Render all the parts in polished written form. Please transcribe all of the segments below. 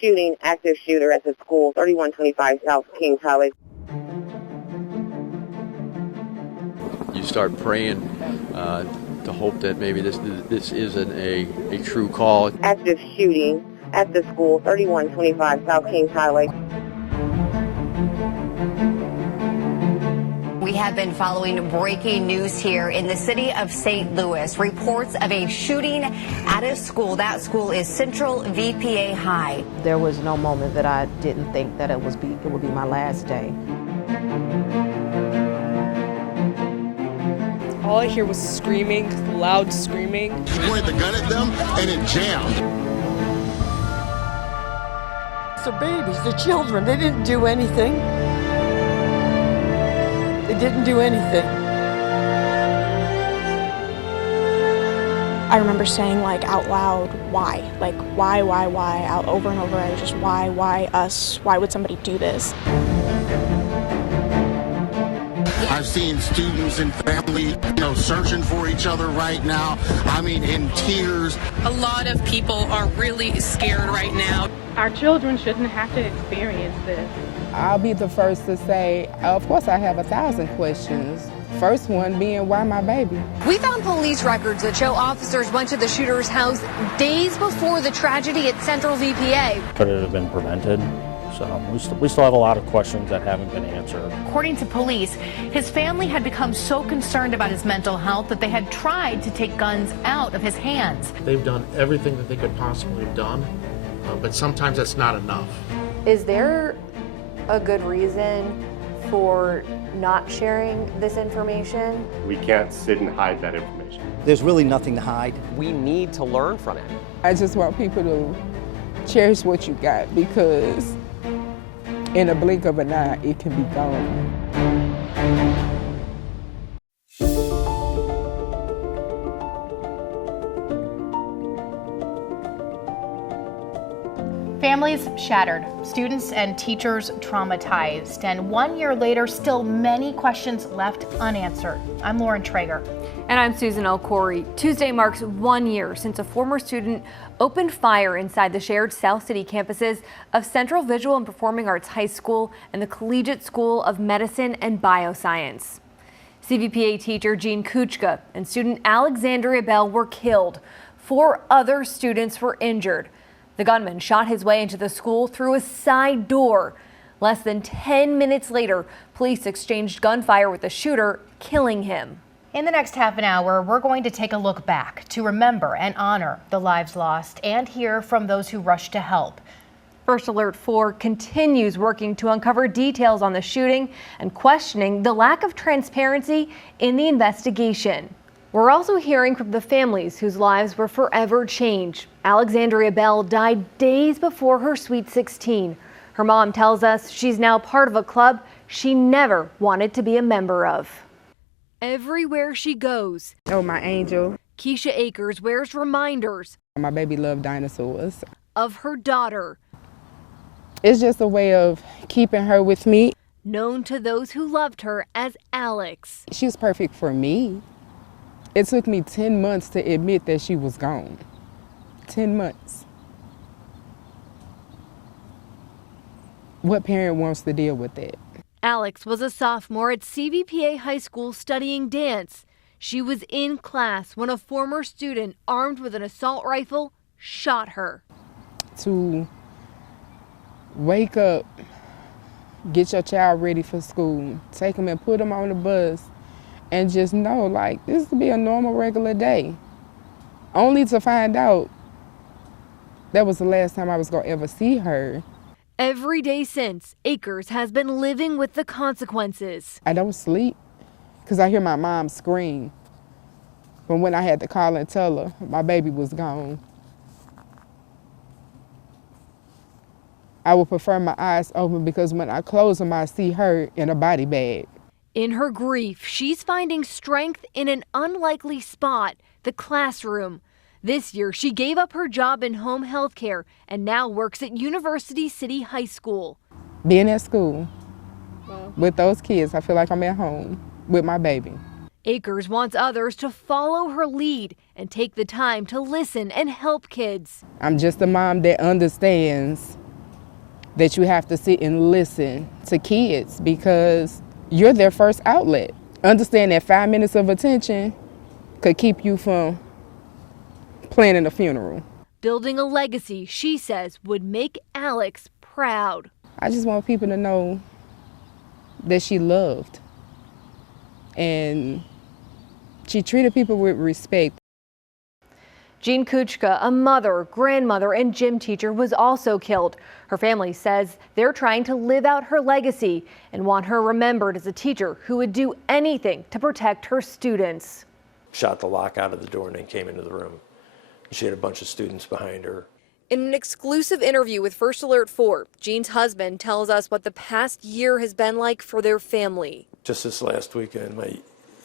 shooting, active shooter at the school, 3125 South Kings Highway. You start praying to hope that maybe this isn't a true call. Active shooting at the school, 3125 South Kings Highway. We have been following breaking news here in the city of St. Louis. Reports of a shooting at a school. That school is Central Cvpa High. There was no moment that I didn't think that it would be my last day. All I hear was screaming, loud screaming. He pointed the gun at them and it jammed. The babies, the children, they didn't do anything. They didn't do anything. I remember saying out loud, why? Why? Out over and over. I was just, why us? Why would somebody do this? I've seen students and family, searching for each other right now. I mean, in tears. A lot of people are really scared right now. Our children shouldn't have to experience this. I'll be the first to say, of course I have 1,000 questions. First one being, why my baby? We found police records that show officers went to the shooter's house days before the tragedy at Central Cvpa. Could it have been prevented? So we still have a lot of questions that haven't been answered. According to police, his family had become so concerned about his mental health that they had tried to take guns out of his hands. They've done everything that they could possibly have done, but sometimes that's not enough. Is there a good reason for not sharing this information? We can't sit and hide that information. There's really nothing to hide. We need to learn from it. I just want people to cherish what you got, because in a blink of an eye, it can be gone. Families shattered, students and teachers traumatized, and 1 year later, still many questions left unanswered. I'm Lauren Traeger. And I'm Susan Elcory. Tuesday marks 1 year since a former student opened fire inside the shared South City campuses of Central Visual and Performing Arts High School and the Collegiate School of Medicine and Bioscience. Cvpa teacher Jean Kuchka and student Alexandria Bell were killed. 4 other students were injured. The gunman shot his way into the school through a side door. Less than 10 minutes later, police exchanged gunfire with the shooter, killing him. In the next half an hour, we're going to take a look back to remember and honor the lives lost and hear from those who rushed to help. First Alert 4 continues working to uncover details on the shooting and questioning the lack of transparency in the investigation. We're also hearing from the families whose lives were forever changed. Alexandria Bell died days before her Sweet 16. Her mom tells us she's now part of a club she never wanted to be a member of. Everywhere she goes, Oh, my angel. Keisha Akers wears reminders My baby loved dinosaurs. of her daughter, It's just a way of keeping her with me. known to those who loved her as Alex. She was perfect for me. It took me 10 months to admit that she was gone. 10 months. What parent wants to deal with that? Alex was a sophomore at Cvpa High School studying dance. She was in class when a former student armed with an assault rifle shot her. To wake up, get your child ready for school, take them and put them on the bus, and just know, this will be a normal, regular day. Only to find out that was the last time I was going to ever see her. Every day since, Akers has been living with the consequences. I don't sleep because I hear my mom scream from when I had to call and tell her my baby was gone. I would prefer my eyes open because when I close them, I see her in a body bag. In her grief, she's finding strength in an unlikely spot, the classroom. This year, she gave up her job in home health care and now works at University City High School. Being at school with those kids, I feel like I'm at home with my baby. Akers wants others to follow her lead and take the time to listen and help kids. I'm just a mom that understands that you have to sit and listen to kids because you're their first outlet. Understand that 5 minutes of attention could keep you from planning a funeral. Building a legacy, she says, would make Alex proud. I just want people to know that she loved and she treated people with respect. Jean Kuchka, a mother, grandmother, and gym teacher, was also killed. Her family says they're trying to live out her legacy and want her remembered as a teacher who would do anything to protect her students. Shot the lock out of the door and then came into the room. She had a bunch of students behind her. In an exclusive interview with First Alert 4, Jean's husband tells us what the past year has been like for their family. Just this last weekend, my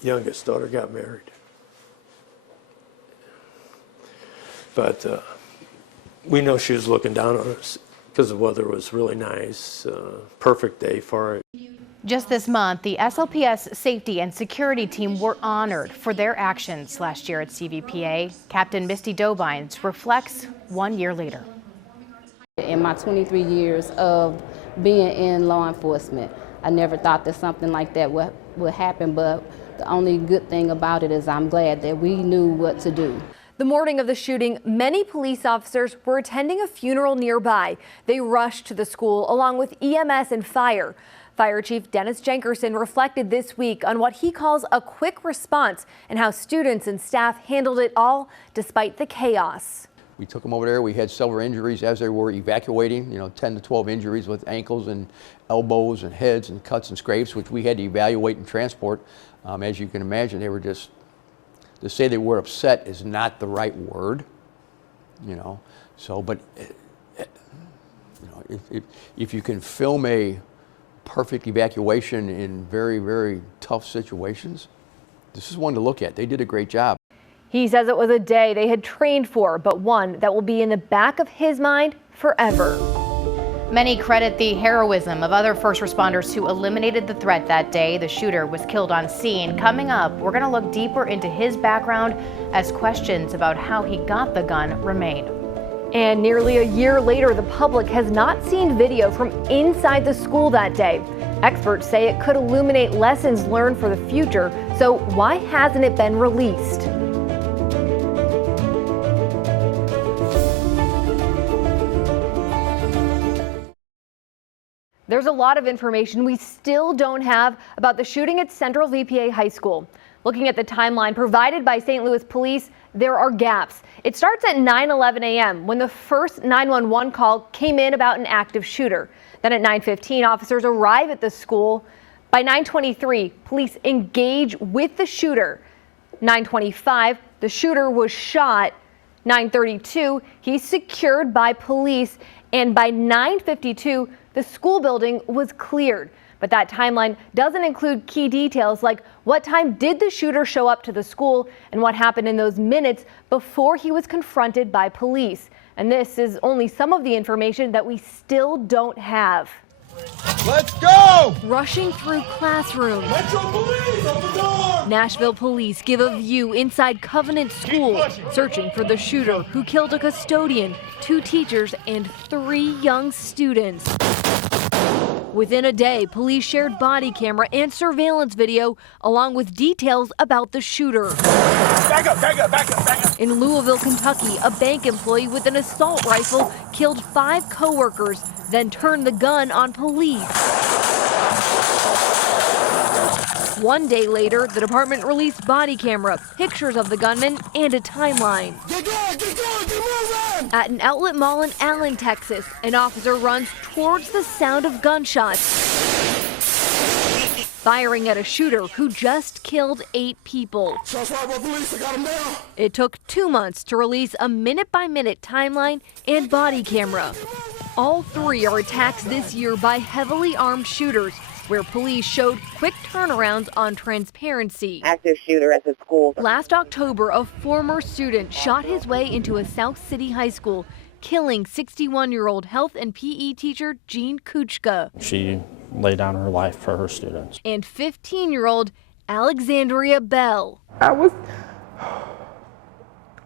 youngest daughter got married. But we know she was looking down on us because the weather was really nice, perfect day for it. Just this month, the SLPS safety and security team were honored for their actions last year at Cvpa. Captain Misty Dobines reflects 1 year later. In my 23 years of being in law enforcement, I never thought that something like that would happen, but the only good thing about it is I'm glad that we knew what to do. The morning of the shooting, many police officers were attending a funeral nearby. They rushed to the school along with EMS and fire. Fire Chief Dennis Jenkerson reflected this week on what he calls a quick response and how students and staff handled it all despite the chaos. We took them over there. We had several injuries as they were evacuating, 10 to 12 injuries with ankles and elbows and heads and cuts and scrapes, which we had to evaluate and transport. As you can imagine, they were just, to say they were upset is not the right word, but if you can film a perfect evacuation in very, very tough situations, this is one to look at. They did a great job. He says it was a day they had trained for, but one that will be in the back of his mind forever. Many credit the heroism of other first responders who eliminated the threat that day. The shooter was killed on scene. Coming up, we're going to look deeper into his background as questions about how he got the gun remain. And nearly a year later, the public has not seen video from inside the school that day. Experts say it could illuminate lessons learned for the future. So why hasn't it been released? There's a lot of information we still don't have about the shooting at Central VPA High School. Looking at the timeline provided by St. Louis Police, there are gaps. It starts at 9:11 a.m. when the first 911 call came in about an active shooter. Then at 9:15, officers arrive at the school. By 9:23, police engage with the shooter. 9:25, the shooter was shot. 9:32, he's secured by police. And by 9:52, the school building was cleared. But that timeline doesn't include key details like what time did the shooter show up to the school and what happened in those minutes before he was confronted by police. And this is only some of the information that we still don't have. Let's go! Rushing through classrooms. Metro Police, open door! Nashville police give a view inside Covenant School, searching for the shooter who killed a custodian, 2 teachers, and 3 young students. Within a day, police shared body camera and surveillance video along with details about the shooter. Back up, back up, back up, back up. In Louisville, Kentucky, a bank employee with an assault rifle killed 5 coworkers, then turned the gun on police. One day later, the department released body camera, pictures of the gunman, and a timeline. Get going, get moving! At an outlet mall in Allen, Texas, an officer runs towards the sound of gunshots, firing at a shooter who just killed 8 people. Police, I got him down. It took 2 months to release a minute-by-minute timeline and body camera. All 3 are attacks this year by heavily armed shooters, where police showed quick turnarounds on transparency. Active shooter at the school. Last October, a former student shot his way into a South City high school, killing 61-year-old health and PE teacher Jean Kuchka. She laid down her life for her students. And 15-year-old Alexandria Bell. I was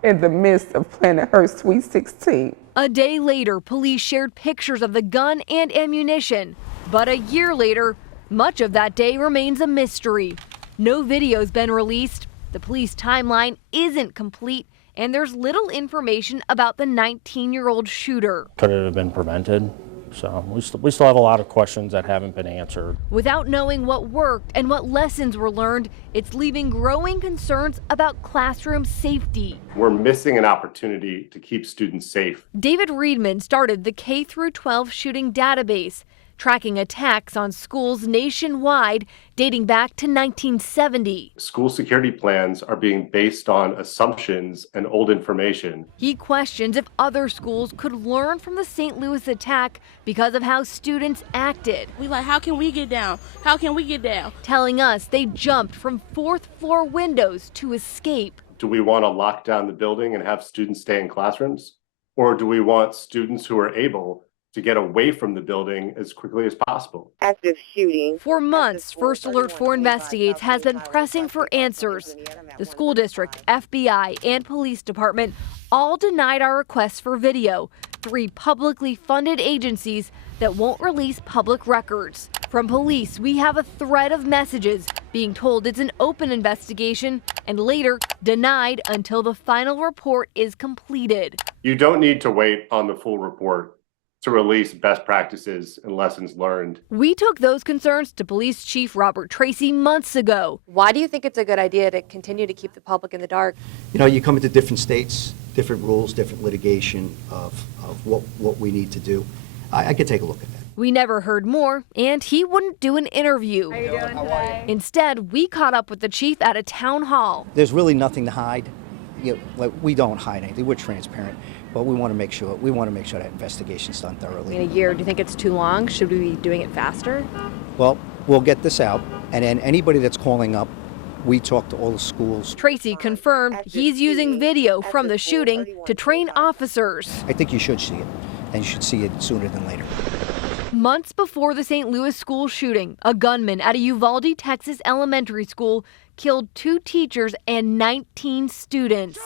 in the midst of planning her Sweet 16. A day later, police shared pictures of the gun and ammunition. But a year later, much of that day remains a mystery. No video's been released, the police timeline isn't complete, and there's little information about the 19-year-old shooter. Could it have been prevented? So we still have a lot of questions that haven't been answered. Without knowing what worked and what lessons were learned, it's leaving growing concerns about classroom safety. We're missing an opportunity to keep students safe. David Reedman started the K-12 shooting database, tracking attacks on schools nationwide dating back to 1970. School security plans are being based on assumptions and old information. He questions if other schools could learn from the St. Louis attack because of how students acted. We like, how can we get down? How can we get down? Telling us they jumped from fourth-floor windows to escape. Do we want to lock down the building and have students stay in classrooms? Or do we want students who are able to get away from the building as quickly as possible? Active shooting. For months, First Alert 4 Investigates has been pressing for answers. The school district, FBI, and police department all denied our requests for video. 3 publicly funded agencies that won't release public records. From police, we have a thread of messages being told it's an open investigation and later denied until the final report is completed. You don't need to wait on the full report to release best practices and lessons learned. We took those concerns to Police Chief Robert Tracy months ago. Why do you think it's a good idea to continue to keep the public in the dark? You know, you come into different states, different rules, different litigation of what we need to do. I could take a look at that. We never heard more, and he wouldn't do an interview. How are you doing today? Instead, we caught up with the chief at a town hall. There's really nothing to hide. You know, like, we don't hide anything. We're transparent. But we want to make sure that investigation's done thoroughly. In a year, do you think it's too long? Should we be doing it faster? Well, we'll get this out, and then anybody that's calling up, we talk to all the schools. Tracy confirmed he's using video from the shooting to train officers. I think you should see it, and you should see it sooner than later. Months before the St. Louis school shooting, a gunman at a Uvalde, Texas elementary school killed 2 teachers and 19 students.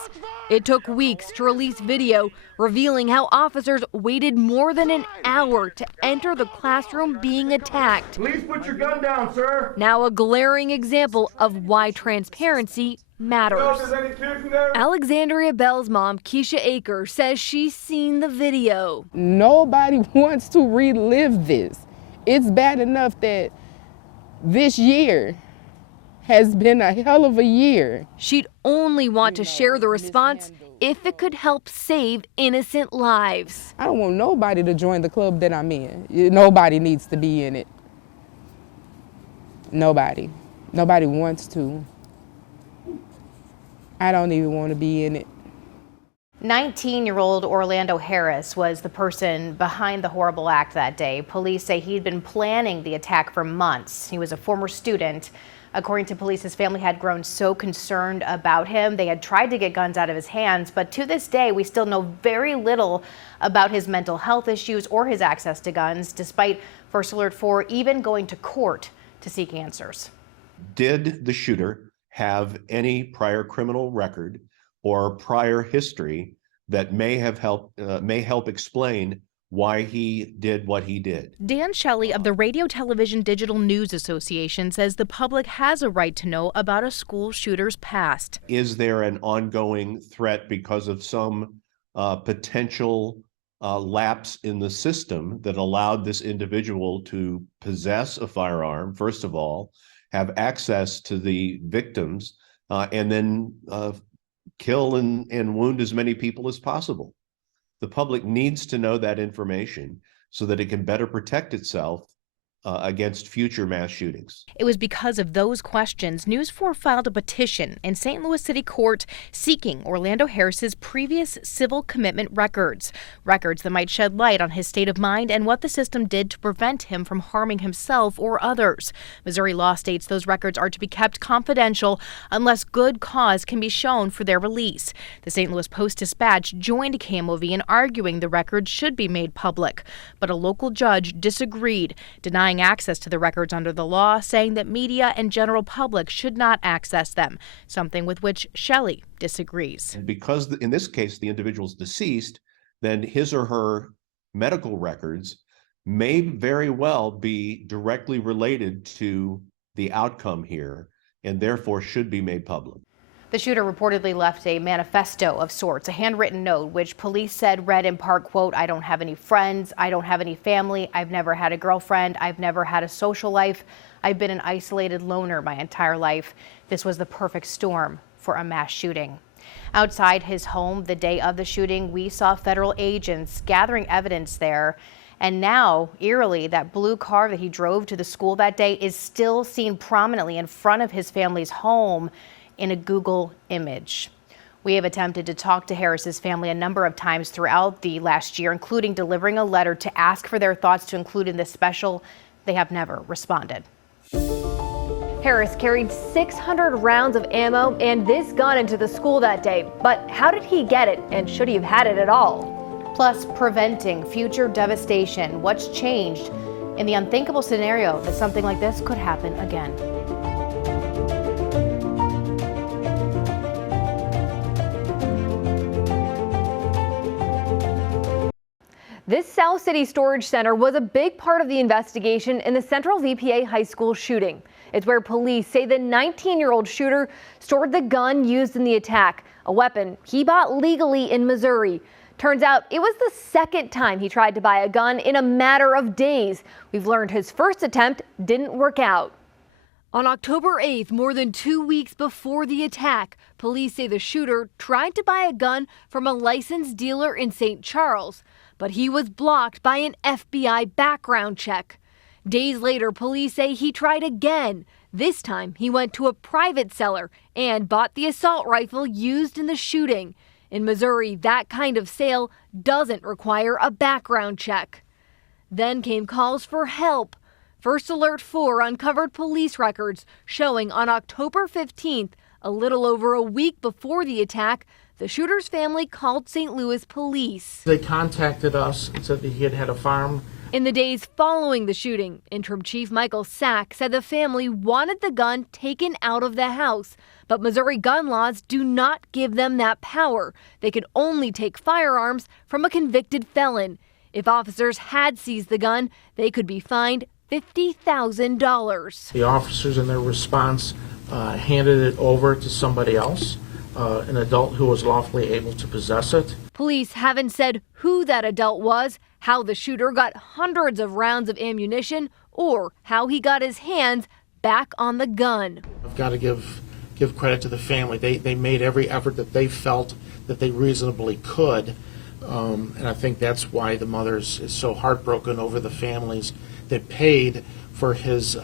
It took weeks to release video revealing how officers waited more than an hour to enter the classroom being attacked. Please put your gun down, sir. Now a glaring example of why transparency matters. Alexandria Bell's mom, Keisha Aker, says she's seen the video. Nobody wants to relive this. It's bad enough that this year has been a hell of a year. She'd only want to share the response if it could help save innocent lives. I don't want nobody to join the club that I'm in. Nobody needs to be in it. Nobody. Nobody wants to. I don't even want to be in it. 19-year-old Orlando Harris was the person behind the horrible act that day. Police say he'd been planning the attack for months. He was a former student. According to police, his family had grown so concerned about him. They had tried to get guns out of his hands, but to this day, we still know very little about his mental health issues or his access to guns, despite First Alert 4 even going to court to seek answers. Did the shooter have any prior criminal record or prior history that may help explain why he did what he did? Dan Shelley of the Radio Television Digital News Association says the public has a right to know about a school shooter's past. Is there an ongoing threat because of some potential lapse in the system that allowed this individual to possess a firearm, first of all, have access to the victims, and then kill and wound as many people as possible? The public needs to know that information so that it can better protect itself against future mass shootings. It was because of those questions, News 4 filed a petition in St. Louis City Court seeking Orlando Harris's previous civil commitment records that might shed light on his state of mind and what the system did to prevent him from harming himself or others. Missouri law states those records are to be kept confidential unless good cause can be shown for their release. The St. Louis Post-Dispatch joined KMOV in arguing the records should be made public, but a local judge disagreed, denying access to the records under the law, saying that media and general public should not access them, something with which Shelley disagrees. And because in this case the individual is deceased, then his or her medical records may very well be directly related to the outcome here and therefore should be made public. The shooter reportedly left a manifesto of sorts, a handwritten note, which police said read in part, quote, "I don't have any friends, I don't have any family, I've never had a girlfriend, I've never had a social life, I've been an isolated loner my entire life. This was the perfect storm for a mass shooting." Outside his home the day of the shooting, we saw federal agents gathering evidence there. And now, eerily, that blue car that he drove to the school that day is still seen prominently in front of his family's home in a Google image. We have attempted to talk to Harris's family a number of times throughout the last year, including delivering a letter to ask for their thoughts to include in this special. They have never responded. Harris carried 600 rounds of ammo and this gun into the school that day. But how did he get it, and should he have had it at all? Plus, preventing future devastation. What's changed in the unthinkable scenario that something like this could happen again? This South City storage center was a big part of the investigation in the Central Cvpa high school shooting. It's where police say the 19-year-old shooter stored the gun used in the attack, a weapon he bought legally in Missouri. Turns out it was the second time he tried to buy a gun in a matter of days. We've learned his first attempt didn't work out. On October 8th, more than 2 weeks before the attack, police say the shooter tried to buy a gun from a licensed dealer in St. Charles, but he was blocked by an FBI background check. Days later, police say he tried again. This time, he went to a private seller and bought the assault rifle used in the shooting. In Missouri, that kind of sale doesn't require a background check. Then came calls for help. First Alert 4 uncovered police records showing on October 15th, a little over a week before the attack, the shooter's family called St. Louis police. They contacted us and said that he had had a farm. In the days following the shooting, Interim Chief Michael Sack said the family wanted the gun taken out of the house, but Missouri gun laws do not give them that power. They could only take firearms from a convicted felon. If officers had seized the gun, they could be fined $50,000. The officers in their response handed it over to somebody else, an adult who was lawfully able to possess it. Police haven't said who that adult was, how the shooter got hundreds of rounds of ammunition, or how he got his hands back on the gun. I've got to give credit to the family. They made every effort that they felt that they reasonably could, and I think that's why the mother is so heartbroken over the families that paid for his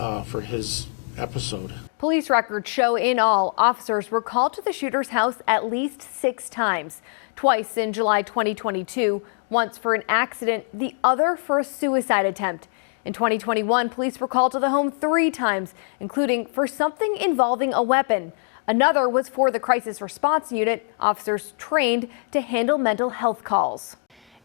episode. Police records show in all, officers were called to the shooter's house at least 6 times. Twice in July 2022, once for an accident, the other for a suicide attempt. In 2021, police were called to the home 3 times, including for something involving a weapon. Another was for the crisis response unit, officers trained to handle mental health calls.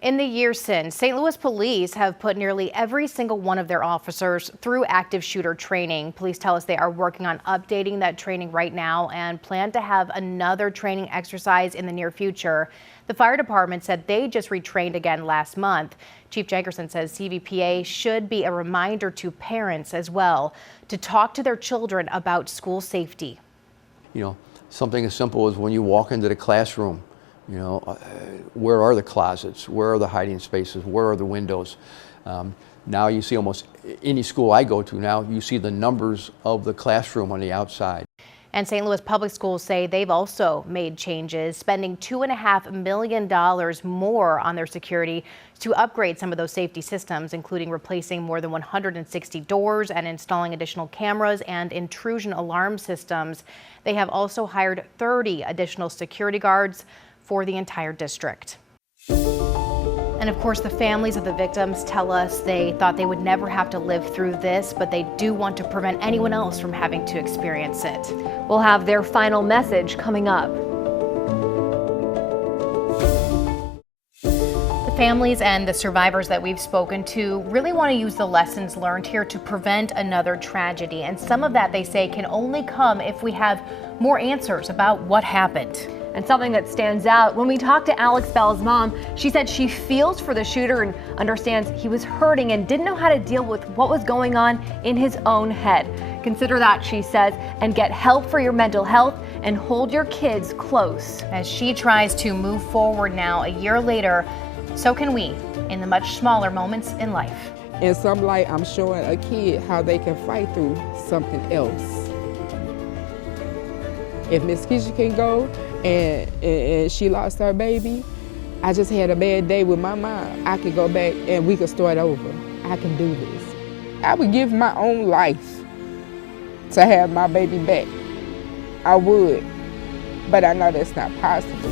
In the years since, St. Louis police have put nearly every single one of their officers through active shooter training. Police tell us they are working on updating that training right now and plan to have another training exercise in the near future. The fire department said they just retrained again last month. Chief Jankerson says Cvpa should be a reminder to parents as well to talk to their children about school safety. You know, something as simple as when you walk into the classroom, you know, where are the closets? Where are the hiding spaces? Where are the windows? Now you see almost any school I go to now, you see the numbers of the classroom on the outside. And St. Louis Public Schools say they've also made changes, spending $2.5 million more on their security to upgrade some of those safety systems, including replacing more than 160 doors and installing additional cameras and intrusion alarm systems. They have also hired 30 additional security guards for the entire district. And of course, the families of the victims tell us they thought they would never have to live through this, but they do want to prevent anyone else from having to experience it. We'll have their final message coming up. The families and the survivors that we've spoken to really want to use the lessons learned here to prevent another tragedy. And some of that, they say, can only come if we have more answers about what happened. And something that stands out, when we talked to Alex Bell's mom, she said she feels for the shooter and understands he was hurting and didn't know how to deal with what was going on in his own head. Consider that, she says, and get help for your mental health and hold your kids close. As she tries to move forward now a year later, so can we in the much smaller moments in life. In some light, I'm showing a kid how they can fight through something else. If Miss Keisha can go and she lost her baby, I just had a bad day with my mom. I could go back and we could start over. I can do this. I would give my own life to have my baby back. I would, but I know that's not possible.